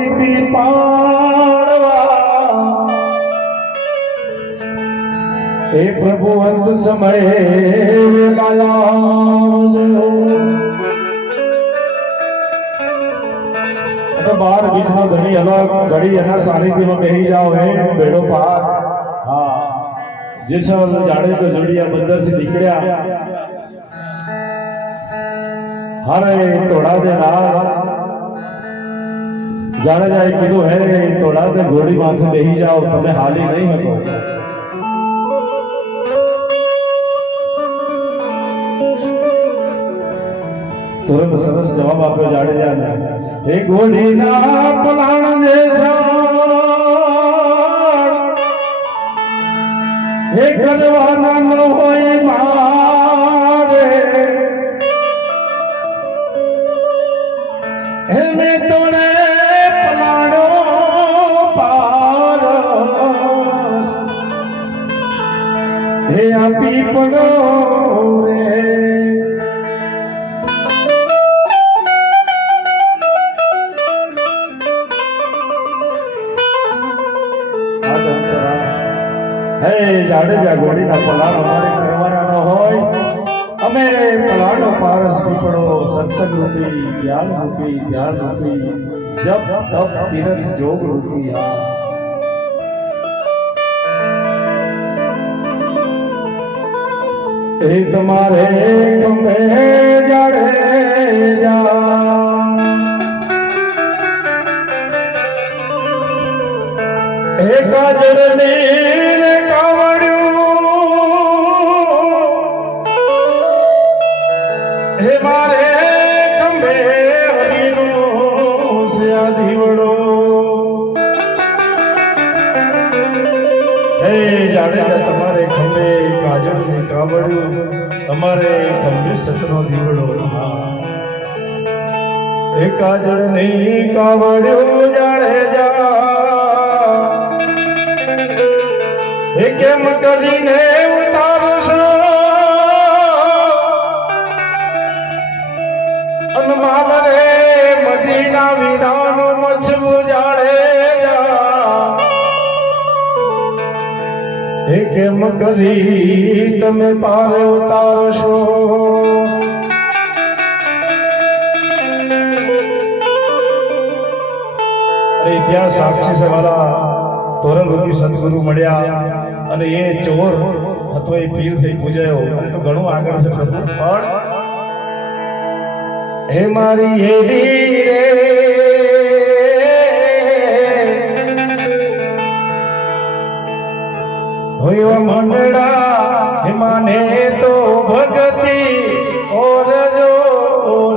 દીધી પાડવા હે પ્રભુ અંત સમયે બાર બીજનો ધણી અલગ ઘડી એના સાનિધ્યમાં બેહી જાઓ હે બેડો પાર હા જેસલ જાડે તો જોડિયા બંદર થી નીકળ્યા હારે તોડા દે ના જાણે જાય કીધું હે તોડા દે ઘોડી માથે બેહી જાઓ તમે હાલી નહીં શકો तुरंत सरस जवाब आप्यो जाडेजा ने हे घोड़ी ना पलाण जेसा हे गलवाना न होय मारे हे में तोड़े पलाणो पारस हे आपी पड़ो रे જાડેજા ઘોડીના પલાણ અમારે કરવાના ન હોય અમે પલાણો પારસ પીપળો સત્સંગ રૂપી જ્ઞાન રૂપી ધ્યાન રૂપી જપ તપ તીરથ જોગ રૂપી એ તમારે ગમે જાડેજા હે કાજરની हे मारे खंबे हरीनो से दीवड़ो हे जाडेजा तुम्हारे खंबे काजल ने कावड़ो तुम्हारे खंबे सतनो दीवड़ो हे काजल नहीं कावड़ो जाडेजा हे केम करीने उतारशो मावरे मदीना वीरानो मछबू जाड़ेजा हे केम करी तमे पारे उतारशो इतिहास साक्षी से वाला तोरण रूपी सदगुरु મળ્યા અને એ ચોર હતો એ પીર થઈ પૂજાયો અને તો ઘણું આગળ છે પ્રભુ પણ हे मारी हेरी रे होयो मंडड़ा हे माने तो भगती और जो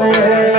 रे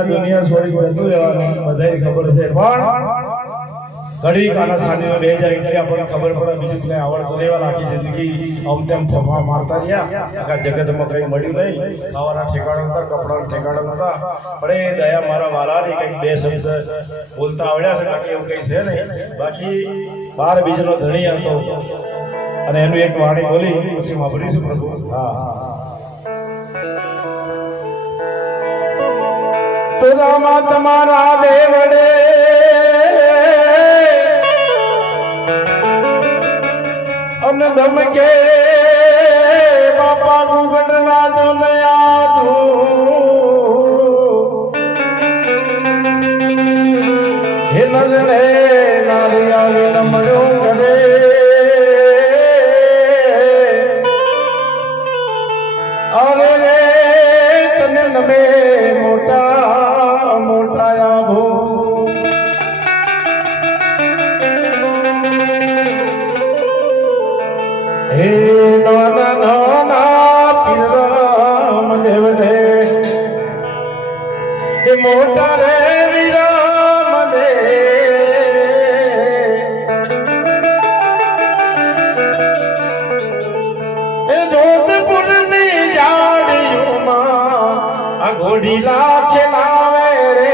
આ દુનિયા છોડી જતું રહેવાનું બધાય ખબર છે, પણ ઘડીક આના સાધીનો બે જાય એટલે આપણને ખબર પડે, બીજું કઈ આવડતું રહેવા આખી જિંદગી આમ તેમ ફફા મારતા રહ્યા, આખા જગતમાં કઈ મળ્યું નહીં, ખાવાના ઠેકાણા નતા, કપડાના ઠેકાણા નતા, પણ એ દયા મારા વાલાની કંઈક બે શબ્દ બોલતા આવડ્યા છે, બાકી એવું કઈ છે નહીં. બાકી 12 બીજનો ધણી હતો અને એનું એક વાણી બોલી પછી વાપરીશું પ્રભુ. હા, તો રામા તમારા દેવડે અન ધમકે બાપા ગુગડ ના જોનયા તું હે નરને નારી આવે ન મળ્યો કરે અરે રે તને નમે મોટા મોટા આભો હે નાના નાના પીરામ દેવ દે હે મોટા રે વિરામ દે હે જોધપુરની જાડીઓમાં આ ઘોડીલા ખેલાવે રે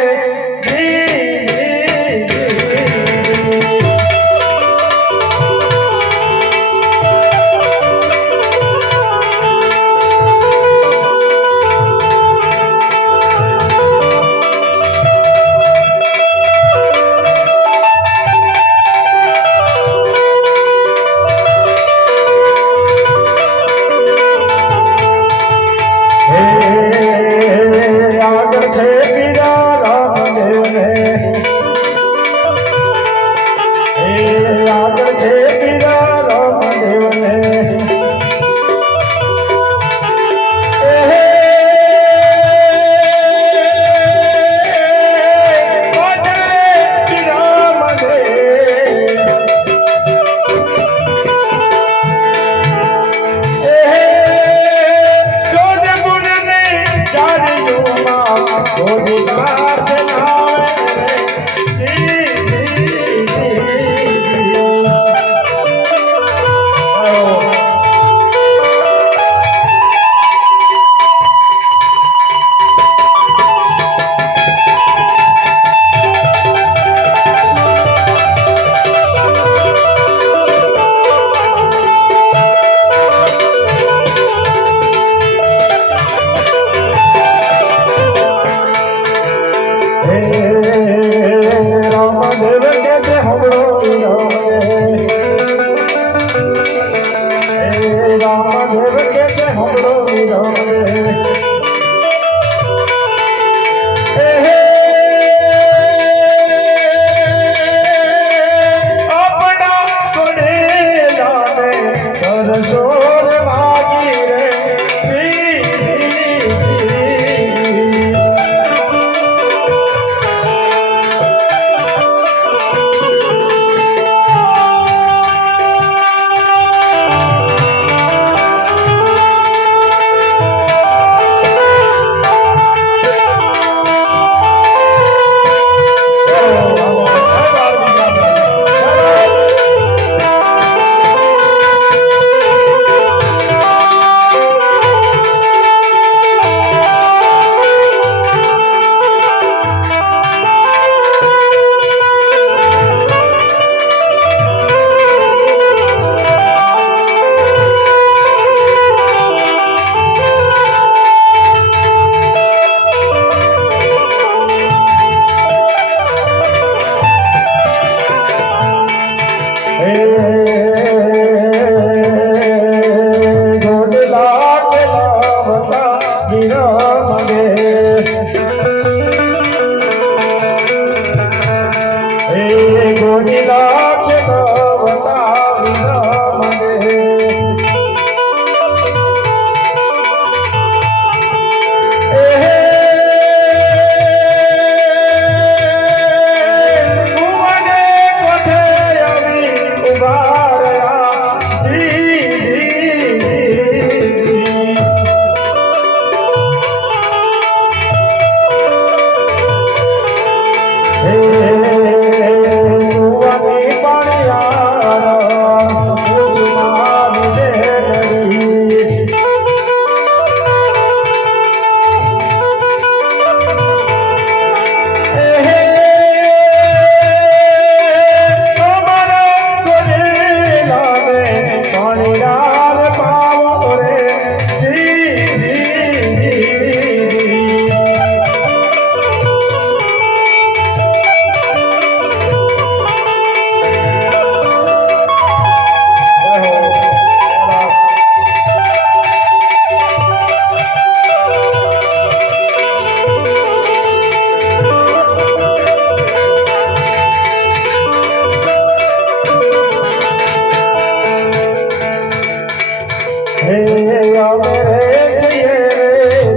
અમે રે છીએ રે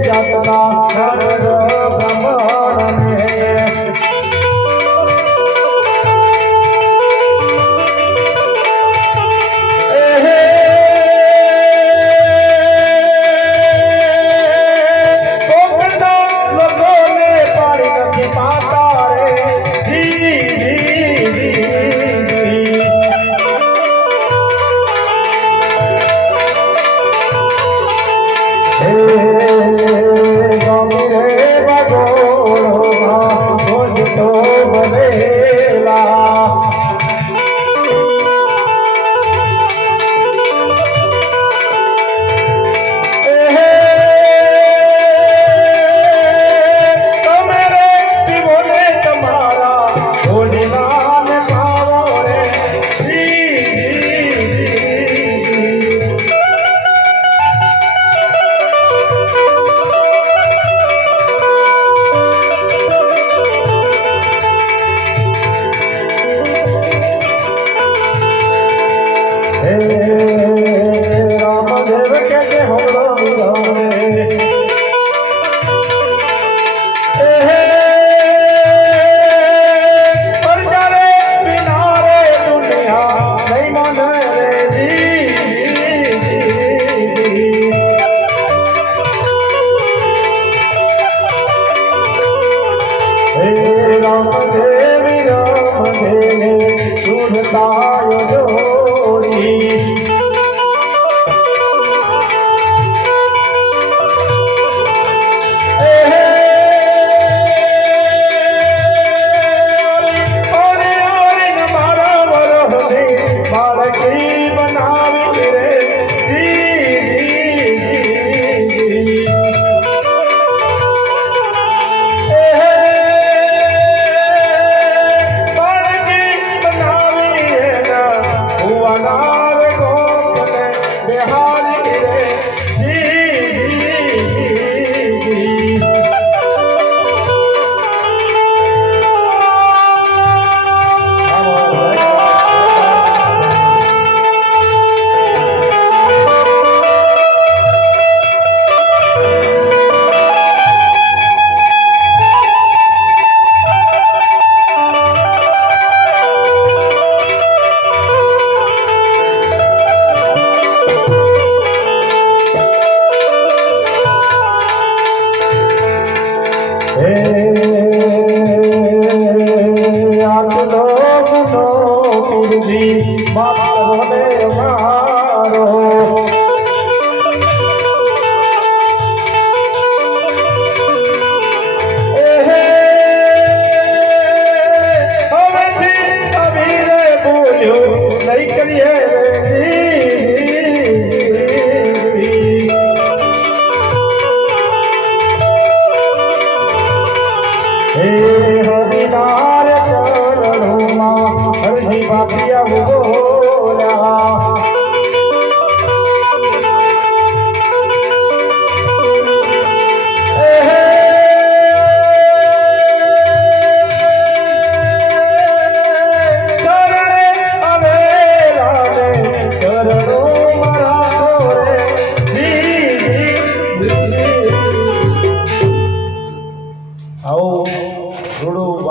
જાતના નર બ્રાહ્મણને રામદેવ કે છે હોળો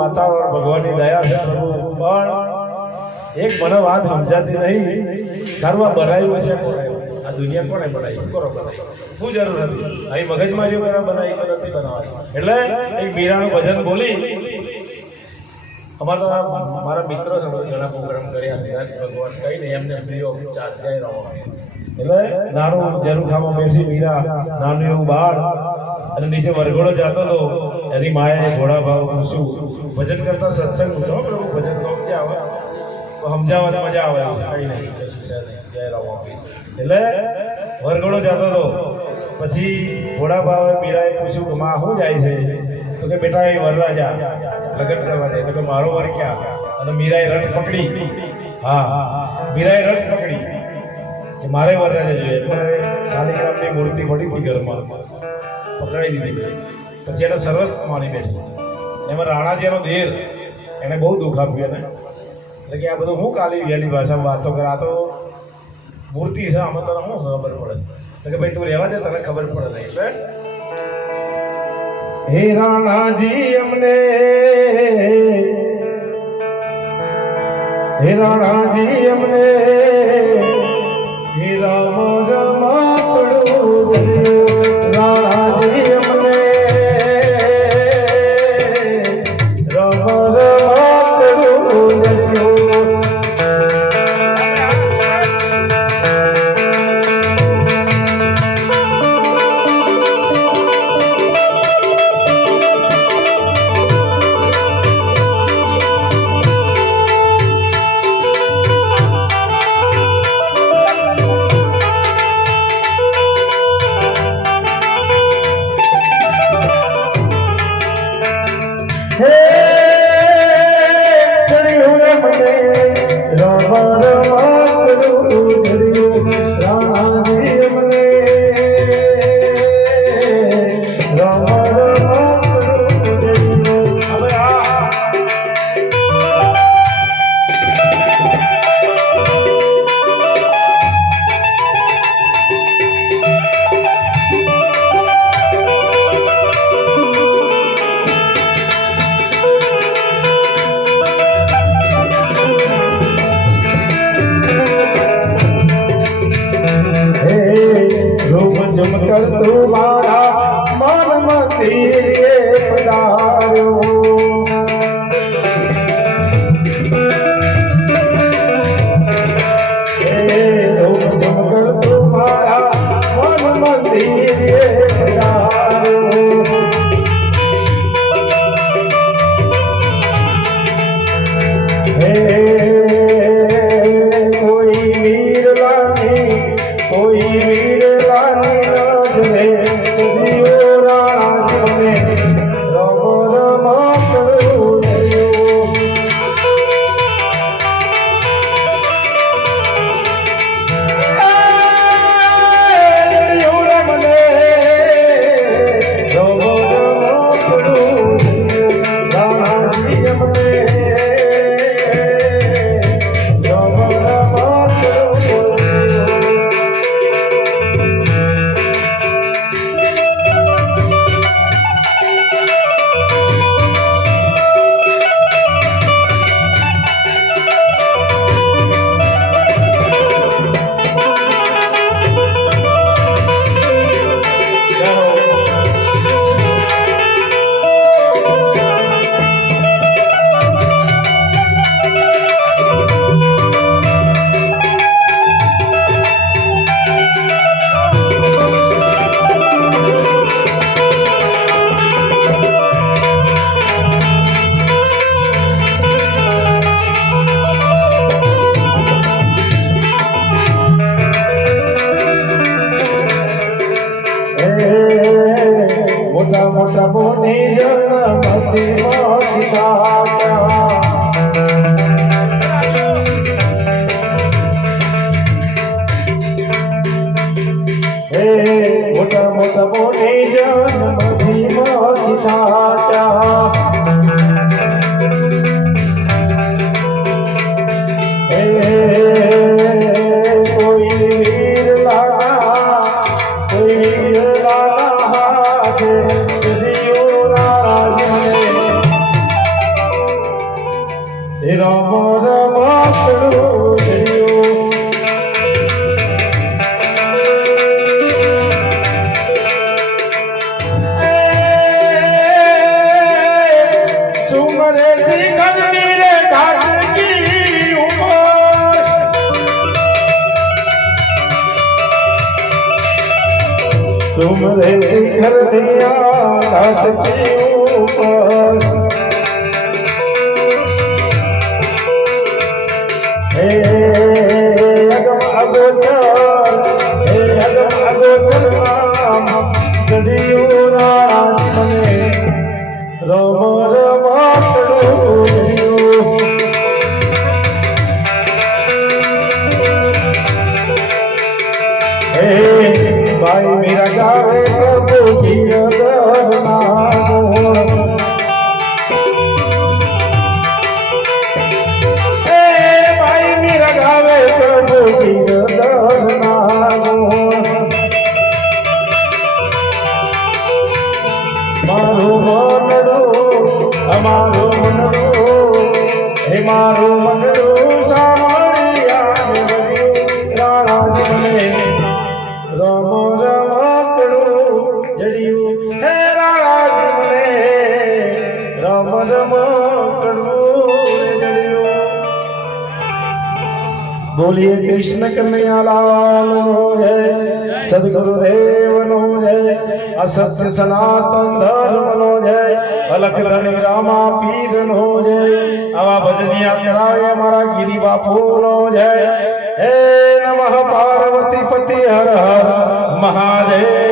વાતાવરણ ભગવાનની દયા છે પ્રભુ પણ એક મને વાત સમજાતી નહીં ઘરમાં બનાવ્યું છે આ દુનિયા કોણે બનાવી કરો બનાવી શું જરૂર હતી અહીં મગજમાં જો કરે બનાવી તો નથી બનાવવાની એટલે એક મીરાનું ભજન બોલી અમારે તો મારા મિત્રો છે ઘણા પ્રોગ્રામ કર્યા ભગવાન કઈ નહીં એમને ફ્રી ઓફ ચાર્જ જઈ રહો એટલે નાનું ઝરૂખામાં બેસી મીરા નાનું એવું બાળ અને નીચે વરઘોડો જતો હતો એની માયાએ ઘોડા ભાવ પૂછ્યું ભજન કરતા સત્સંગ પૂછો પ્રભુ ભજન તો ક્યાં આવે તો સમજાવવાની મજા આવે કઈ નહીં કશું છે નહીં જય રામ એટલે વરઘોડો જતો હતો પછી ઘોડા ભાવે મીરાએ પૂછ્યું કે માં શું જાય છે તો કે બેટા એ વરરાજા લગ્ન કરવા જાય તો કે મારો વર ક્યાં અને મીરાએ રથ પકડી હા મીરાએ રથ પકડી કે મારે વરરાજા જોઈએ પણ શાલિગ્રામની મૂર્તિ પડી હતી ઘરમાં પકડાઈ દીધી પછી એને સર્વસ્વ માની બેઠી એમાં રાણાજીનો દેર એને બહુ દુઃખ આપ્યું એને એટલે કે આ બધું હું કાલી વહેલી ભાષામાં વાતો કરે આ તો મૂર્તિ છે આમાં તને શું ખબર પડે કે ભાઈ તું રહેવા દે, તને ખબર પડે નહીં. એટલે હે રાણાજી અમને, હે રાણાજી અમને, હે રામ રમાકડું રાણાજી અમને, રામ રમાકડું તું મારા મનમતી પધાર્યો. તું મારા મનમતી પધાર્યો. કોઈ વીરલાની, કોઈ વીરલાની મોટા મોટા બોની જન્મતી મોટા મોટા બોની જન્મતી કોઈ વીર લાલા, કોઈ વીર લાલા રામ રમાકડું સુમરે શિખરની રે ઢાકની ઉપર, સુમરે શિખરની ઢાકની ઉપર અગમ અગોચર, અગમ અગોચર રામ ગઢિયું રામ મને રામ રમાકડું. ભાઈ મીરા ગાવે પ્રભુ ગીરધરના ગુણ, ભાઈ મીરા ગાવે પ્રભુ ગીરધરના ગુણ. તમારું મનડું હે મારું મનડું સાંભળી આજે વર્યું રાણાજી મને રમ રમકડું જડ્યું હે રાણાજી મને રમ રમકડું જડ્યું બોલીએ કૃષ્ણ કનૈયાલાલ નો જય સદગુરુદેવ નો જય અસત્ય સનાતન ધર્મ નો જય અલખ ધણી રામા પીર નો જય આવા ભજનિયા કરાવે મારા ગિરી બાપુ નો જય હે નમઃ પાર્વતી પતિ હર હર મહાદેવ